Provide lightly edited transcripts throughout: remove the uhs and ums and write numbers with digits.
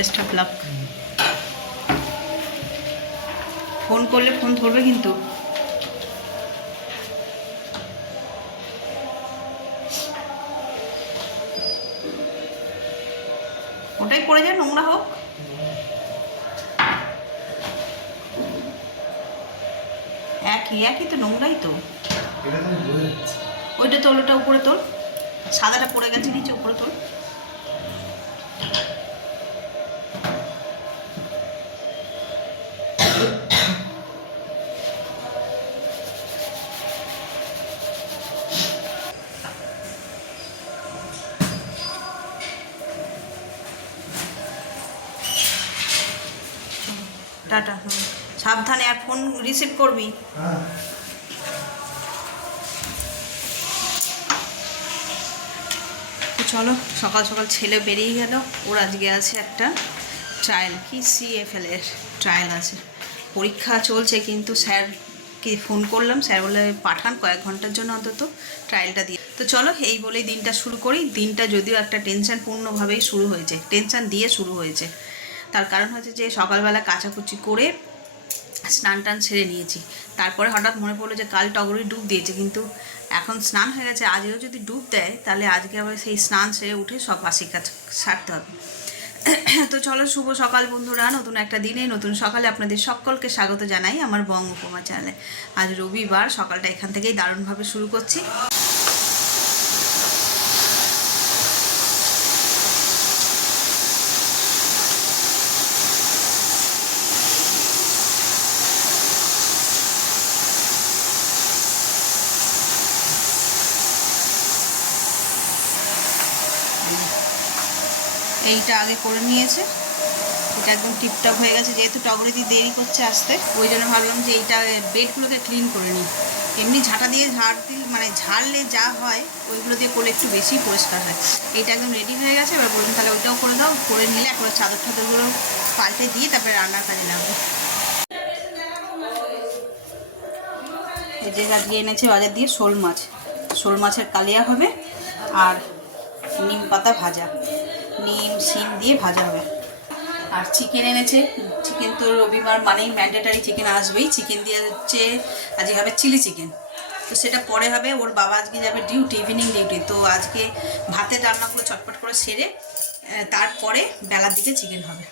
Best of luck. Phone করলে phone ধরবে কিন্তু। ওটাই পড়ে যায়, নোংরা হোক। একই একই তো, নোংরাই তো। ওইটা তোল, ওটা উপরে তোল, সাদাটা পড়ে গেছে নিচে, উপরে তোল। টাটা। সাবধানে, আর ফোন রিসিভ করবি। চলো, সকাল সকাল ছেলে বেরিয়ে গেল। ওর আজকে আছে একটা ট্রায়াল, কি CFL এর ট্রায়াল আছে, পরীক্ষা চলছে। কিন্তু স্যারকে ফোন করলাম, স্যার বলে পাঠান কয়েক ঘন্টার জন্য অন্তত ট্রায়ালটা দিয়ে। তো চলো, এই বলেই দিনটা শুরু করি। দিনটা যদিও একটা টেনশনপূর্ণভাবেই শুরু হয়েছে, টেনশন দিয়ে শুরু হয়েছে। তার কারণ হচ্ছে যে সকালবেলা কাচাকুচি করে স্নান টান সেরে নিয়েছি। তারপরে হঠাৎ মনে পড়লো যে কাল টগরি ডুব দিয়েছে, কিন্তু এখন স্নান হয়ে গেছে। আজও যদি ডুব দেয় তাহলে আজকে আবার সেই স্নান সেরে উঠে সব বাসি কাজ সারতে হবে। তো চলো, শুভ সকাল বন্ধুরা। নতুন একটা দিনে নতুন সকালে আপনাদের সকলকে স্বাগত জানাই আমার বঙ্গ উপমা চ্যানেলে। আজ রবিবার, সকালটা এখান থেকেই দারুণভাবে শুরু করছি। এইটা আগে করে নিয়েছে, এটা একদম টিপটপ হয়ে গেছে। যেহেতু টগরিদি দেরি করছে আসতে, ওই জন্য ভাবলাম যে এইটা বেডগুলোকে ক্লিন করে নিই। এমনি ঝাঁটা দিয়ে মানে ঝাড়লে যা হয় ওইগুলো দিয়ে করলে একটু বেশি পরিষ্কার হয়। এইটা একদম রেডি হয়ে গেছে। এবার বলুন তাহলে ওইটাও করে দাও, করে নিলে একবার চাদর টাদরগুলো পাল্টে দিয়ে তারপরে রান্নার কাজে লাগবে। এই যে আজকে এনেছে বাজার দিয়ে শোল মাছ, শোল মাছের কালিয়া হবে আর নিম পাতা ভাজা, নিম সিম দিয়ে ভাজা হবে। আর চিকেন এনেছে। চিকেন তো রবিবার মানেই ম্যান্ডেটারি চিকেন আসবেই। চিকেন দিয়ে হচ্ছে আজকে হবে চিলি চিকেন। তো সেটা পরে হবে। ওর বাবা আজকে যাবে ডিউটি, ইভিনিং ডিউটি। তো আজকে ভাতের রান্নাগুলো চটপট করে সেরে তারপরে বেলার দিকে চিকেন হবে।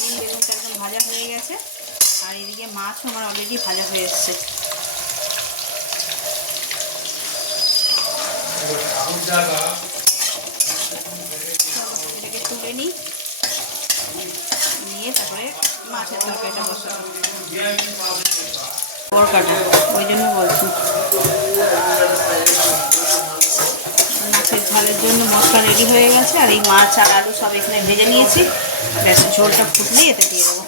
নিম বেগুনটা একদম ভাজা হয়ে গেছে, আর এদিকে মাছও আমার অলরেডি ভাজা হয়ে এসছে। এটাকে তুলে নিই, নিয়ে তারপরে মাছের তরকারিটা বসাবো। বরকাটা ওই জন্য বলছি। মাছের ঝালের জন্য মশলা রেডি হয়ে গেছে, আর এই মাছ আর আলু সব এখানে ভেজে নিয়েছি। ব্যাস, ঝোলটা ফুটলেই এতে দিয়ে দেবো।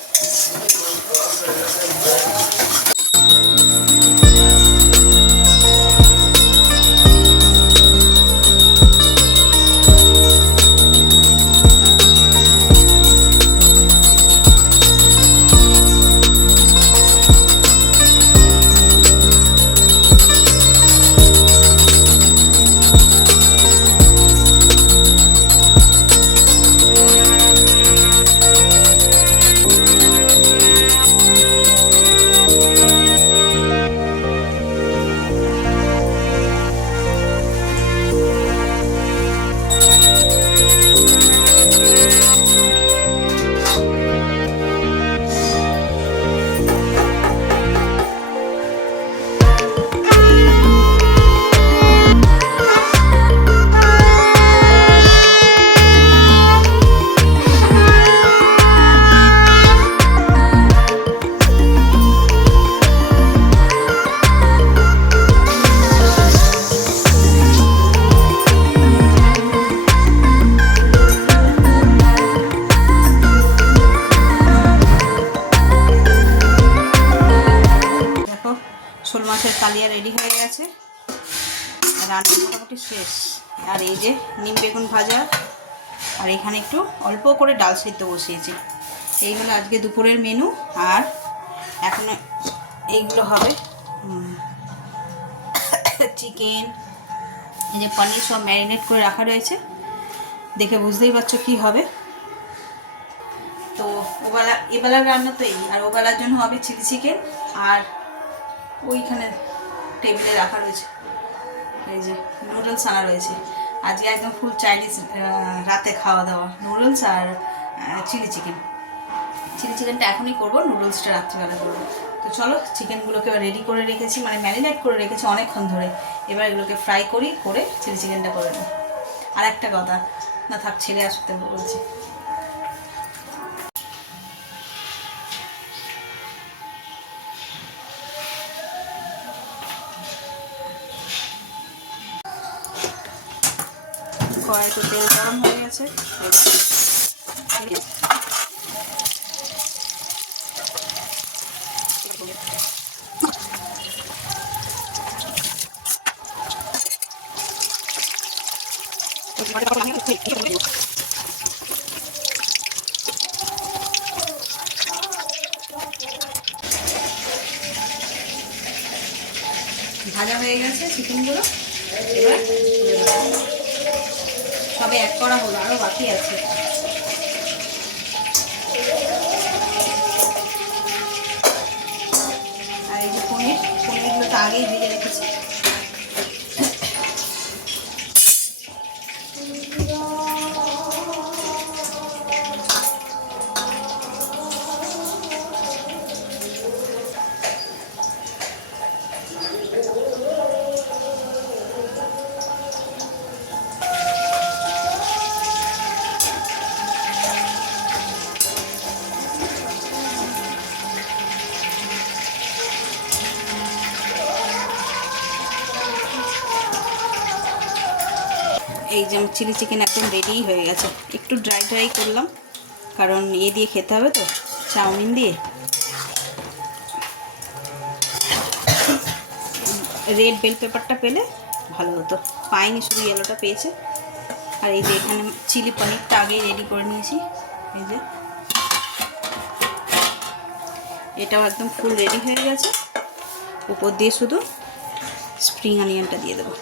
রান্না মোটামুটি শেষ। আর এই যে নিম বেগুন ভাজা, আর এখানে একটু অল্প করে ডাল সিদ্ধ বসিয়েছি। এইগুলো আজকে দুপুরের মেনু। আর এখন এইগুলো হবে চিকেন, এই যে পনির সব ম্যারিনেট করে রাখা রয়েছে, দেখে বুঝতেই পারছো কী হবে। তো এবেলার রান্না তো এই, আর ওবেলার জন্য হবে চিলি চিকেন। আর ওইখানে টেবিলে রাখা রয়েছে এই যে নুডলস আনা রয়েছে। আজকে একদম ফুল চাইনিজ রাতে খাওয়া দাওয়া, নুডলস আর চিলি চিকেন। চিলি চিকেনটা এখনই করবো, নুডলসটা রাত্রিবেলা করবো। তো চলো, চিকেনগুলোকে রেডি করে রেখেছি, মানে ম্যারিনেট করে রেখেছি অনেকক্ষণ ধরে। এবার এগুলোকে ফ্রাই করে চিলি চিকেনটা করে নিই। আর একটা কথা, না থাক, ছেলে আসতে বলছি। কড়াইতে তেল গরম হয়ে গেছে, ভাজা হয়ে গেছে চিকেনগুলো। এবার সবে এক করা হলো, আরও বাকি আছে। আর এই যে পনিরগুলো তো আগেই ভেজে রেখেছি। এই যে চিলি চিকেন একদম রেডিই হয়ে গেছে। একটু ড্রাই করলাম, কারণ ইয়ে দিয়ে খেতে হবে তো, চাউমিন দিয়ে। রেড বেল পেপারটা পেলে ভালো হতো, পাইনি, শুধু ইয়েলোটা পেয়েছে। আর এই যে এখানে চিলি পনিরটা আগেই রেডি করে নিয়েছি। এই যে এটাও একদম ফুল রেডি হয়ে গেছে। উপর দিয়ে শুধু স্প্রিং অনিয়নটা দিয়ে দেবো।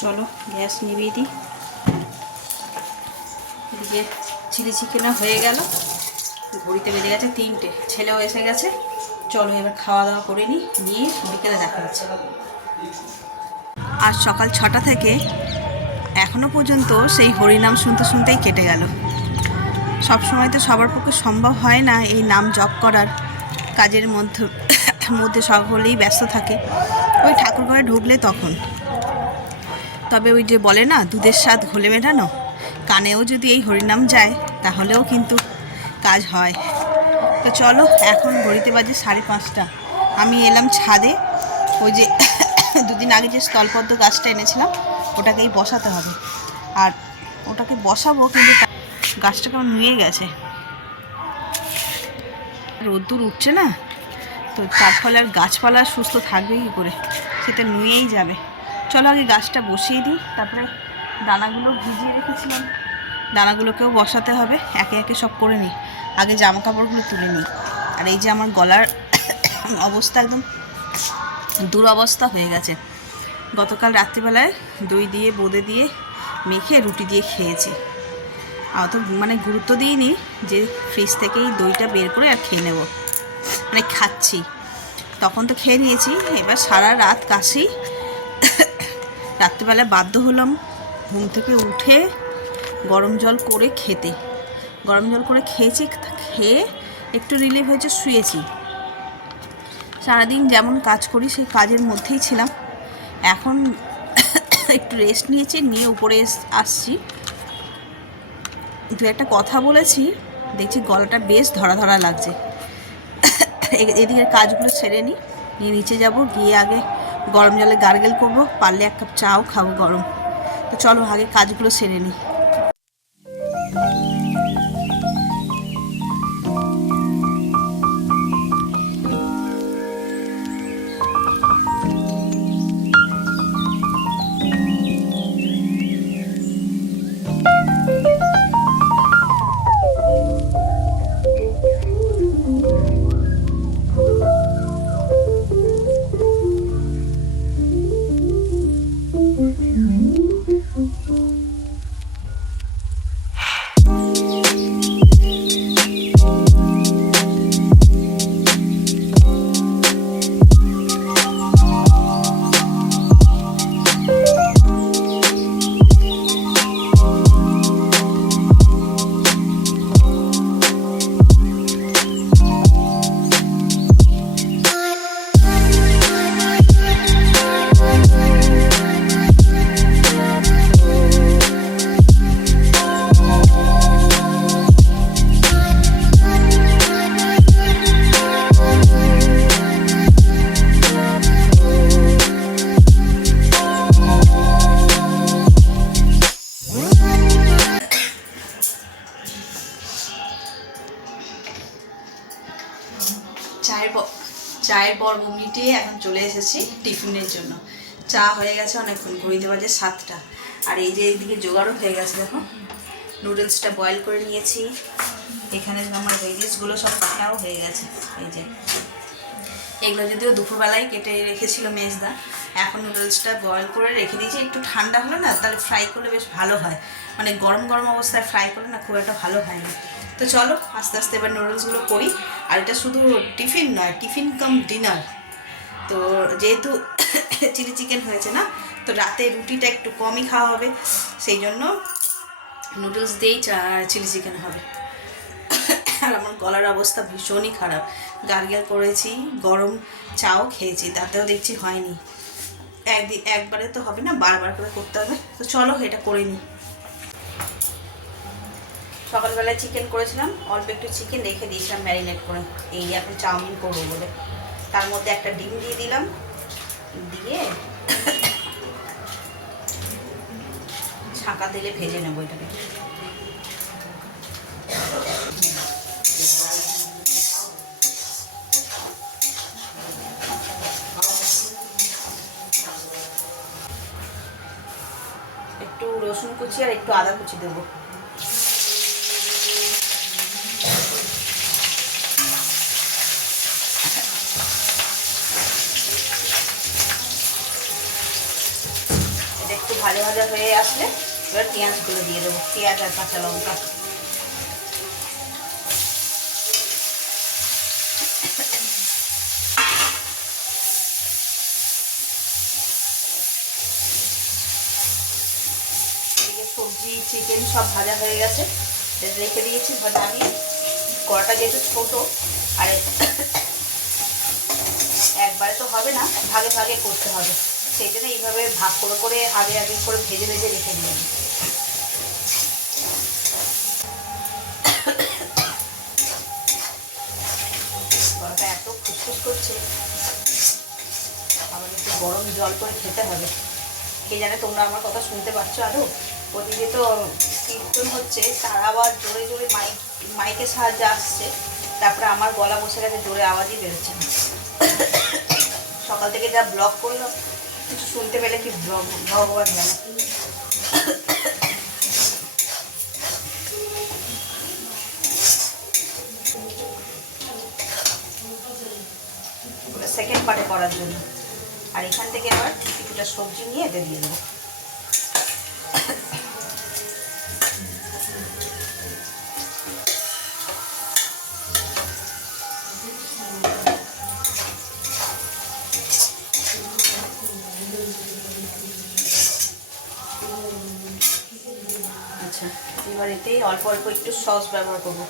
চলো গ্যাস নিভিয়ে দিই। যে চিলি চিকেনও হয়ে গেল, ঘড়িতে বেজে গেছে 3টে, ছেলেও এসে গেছে। চলো এবার খাওয়া দাওয়া করে নিয়ে বিকেলে দেখা হচ্ছে। আজ সকাল 6টা থেকে এখনো পর্যন্ত সেই হরিনাম শুনতেই কেটে গেল। সবসময় তো সবার পক্ষে সম্ভব হয় না এই নাম জপ করার, কাজের মধ্যে সকলেই ব্যস্ত থাকে। ওই ঠাকুরঘরে ঢুকলে তখন। তবে ওই যে বলে না, দুধের স্বাদ ঘোলে মেটানো, কানেও যদি এই হরিনাম যায় তাহলেও কিন্তু কাজ হয়। তো চলো, এখন ঘড়িতে বাজে 5:30। আমি এলাম ছাদে। ওই যে দুদিন আগে যে স্থলপদ্ম গাছটা এনেছিলাম, ওটাকেই বসাতে হবে। আর ওটাকে বসাবো, কিন্তু গাছটা কেমন নুয়ে গেছে, রোদ্দুর উঠছে না, তো তার ফলে আর গাছপালা সুস্থ থাকবে কী করে, সেটা নুয়েই যাবে। চলো আগে গাছটা বসিয়ে দিই, তারপরে দানাগুলো ভিজিয়ে রেখেছিলাম, দানাগুলোকেও বসাতে হবে। একে একে সব করে নিই, আগে জামা কাপড়গুলো তুলে নিই। আর এই যে আমার গলার অবস্থা একদম দুরবস্থা হয়ে গেছে। গতকাল রাত্রিবেলায় দই দিয়ে বোঁদে দিয়ে মেখে রুটি দিয়ে খেয়েছি। অত মানে গুরুত্ব দিইনি যে ফ্রিজ থেকেই দইটা বের করে আর খেয়ে নেব, মানে খাচ্ছি। তখন তো খেয়ে নিয়েছি, এবার সারা রাত কাশি। রাত্রিবেলায় বাধ্য হলাম ঘুম থেকে উঠে গরম জল করে খেতে। গরম জল করে খেয়েছি, খেয়ে একটু রিলিফ হয়েছে, শুয়েছি। সারাদিন যেমন কাজ করি সেই কাজের মধ্যেই ছিলাম। এখন একটু রেস্ট নিয়েছি, নিয়ে উপরে আসছি। দু একটা কথা বলেছি, দেখছি গলাটা বেশ ধরা লাগছে। এদিকের কাজগুলো সেরে নিয়ে নিচে যাব, গিয়ে আগে গরম জলে গার্গেল করবো, পারলে 1 কাপ চাও খাবো গরম। তো চলো আগে কাজগুলো সেরে নিই। চায়ের পর্ব মিটিয়ে এখন চলে এসেছি টিফিনের জন্য। চা হয়ে গেছে অনেকক্ষণ, ঘড়িতে বাজে 7টা। আর এই যে এইদিকে জোগাড়ও হয়ে গেছে, দেখো নুডলসটা বয়েল করে নিয়েছি। এখানে আমার ভেজিসগুলো সব কাটাও হয়ে গেছে। এই যে এগুলো যদিও দুপুরবেলায় কেটে রেখেছিল মেজদা, এখন নুডলসটা বয়েল করে রেখে দিয়েছি। একটু ঠান্ডা হলো না, তাহলে ফ্রাই করলে বেশ ভালো হয়। মানে গরম গরম অবস্থায় ফ্রাই করলে না খুব একটা ভালো হয় না। তো চলো আস্তে আস্তে এবার নুডলসগুলো করি। আর এটা শুধু টিফিন নয়, টিফিন কাম ডিনার। তো যেহেতু চিলি চিকেন হয়েছে না, তো রাতে রুটিটা একটু কমই খাওয়া হবে, সেই জন্য নুডলস দিয়েই চিলি চিকেন হবে। আর আমার গলার অবস্থা ভীষণই খারাপ, গার্গেল করেছি, গরম চাও খেয়েছি, তাতেও দেখছি হয়নি। একবারে তো হবে না, বারবার করে করতে হবে। তো চলো এটা করে নিই। সকালবেলায় চিকেন করেছিলাম, অল্প একটু চিকেন রেখে দিয়েছিলাম ম্যারিনেট করে, এই এখন চাউমিন করবো বলে। তার মধ্যে একটা ডিম দিয়ে দিলাম, দিয়ে ছাঁকা তেলে ভেজে নেবো এটাকে। একটু রসুন কুচি আর একটু আদা কুচি দেবো। এটা একটু ভাজা ভাজা হয়ে আসলে এবার পেঁয়াজগুলো দিয়ে দেবো, পেঁয়াজ আর কাঁচা লঙ্কা। সবজি চিকেন সব ভাজা হয়ে গেছে, রেখে দিয়েছি নামিয়ে। কড়াটা যেহেতু ছোটো, আর একবারে তো হবে না, ভাগে ভাগে করতে হবে, সেই জন্য এইভাবে ভাগ করে করে আগে আগে করে ভেজে ভেজে রেখে দিলাম। কড়াটা এত খুসখুস করছে, আবার একটু গরম জল করে খেতে হবে। কে জানে তোমরা আমার কথা শুনতে পাচ্ছ আরও? ওদিকে তো কীর্তন হচ্ছে, তার আবার জোরে জোরে মাইকের সাহায্যে আসছে, তারপরে আমার গলা বসে গেছে, জোরে আওয়াজই বেরোচ্ছে না। সকাল থেকে যা ব্লগ করলো, কিছু শুনতে পেলে কি ভগবান জানে। ওটা সেকেন্ড পার্টে করার জন্য। আর এখান থেকে আবার কিছুটা সবজি নিয়ে এতে দিয়ে দেবো। আচ্ছা, এবার এতেই অল্প অল্প একটু সস ব্যবহার করবো,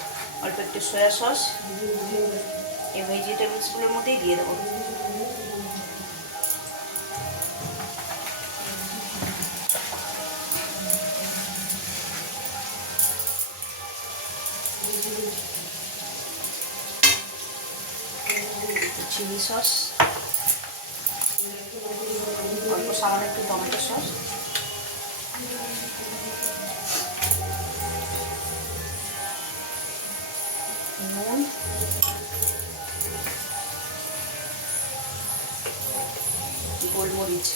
অল্প একটু সয়া সস এই ভেজিটেবলসগুলোর মধ্যেই দিয়ে দেবো। চিলি সস, অল্প সামান্য একটু টমেটো সস, নুন, গোলমরিচ।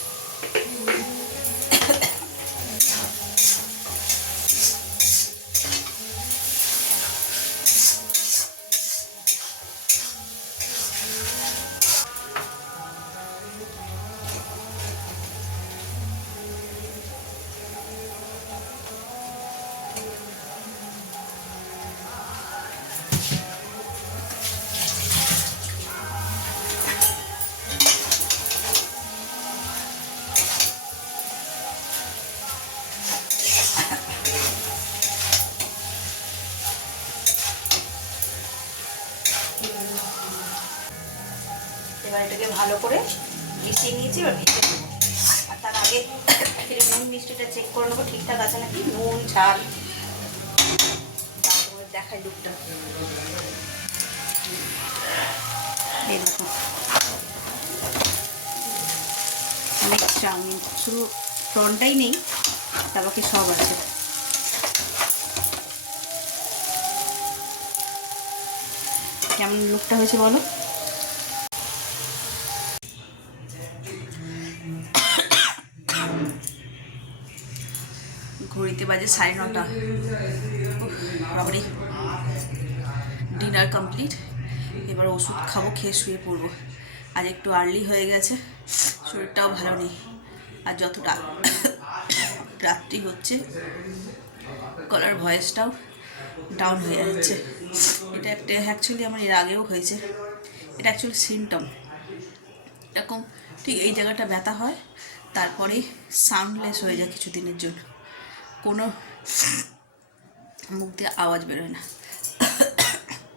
এবার এটাকে ভালো করে মিশিয়ে নিয়েছি, এবার ভেজে দেবো। আর তার আগে নুন মিষ্টিটা চেক করে নেবো ঠিকঠাক আছে নাকি, নুন ঝাল। তারপরে দেখাই লুকটা, এই দেখো অনেক চাউমিন, শুধু প্রনটাই নেই, তার বাকি সব আছে। কেমন লুকটা হয়েছে বলো? বাজে 9:30। বাবারে, ডিনার কমপ্লিট। এবার ওষুধ খাবো, খেয়ে শুয়ে পড়বো। আজ একটু আর্লি হয়ে গেছে, শরীরটাও ভালো নেই। আর যত রাত্রি হচ্ছে গলার ভয়েসটাও ডাউন হয়ে যাচ্ছে। এটা একটা অ্যাকচুয়ালি আমার এর আগেও হয়েছে। এটা অ্যাকচুয়ালি সিমটম। এরকম ঠিক এই জায়গাটা ব্যথা হয়, তারপরে সাউন্ডলেস হয়ে যায় কিছুদিনের জন্য, কোনো মুখ দিয়ে আওয়াজ বেরোয় না।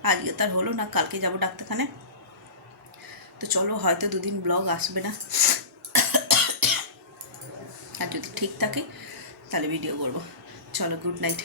আজকে তার হলো না, কালকে যাবো ডাক্তারখানায়। তো চলো, হয়তো 2 দিন ব্লগ আসবে না, আর যদি ঠিক থাকে তাহলে ভিডিও করবো। চলো, গুড নাইট।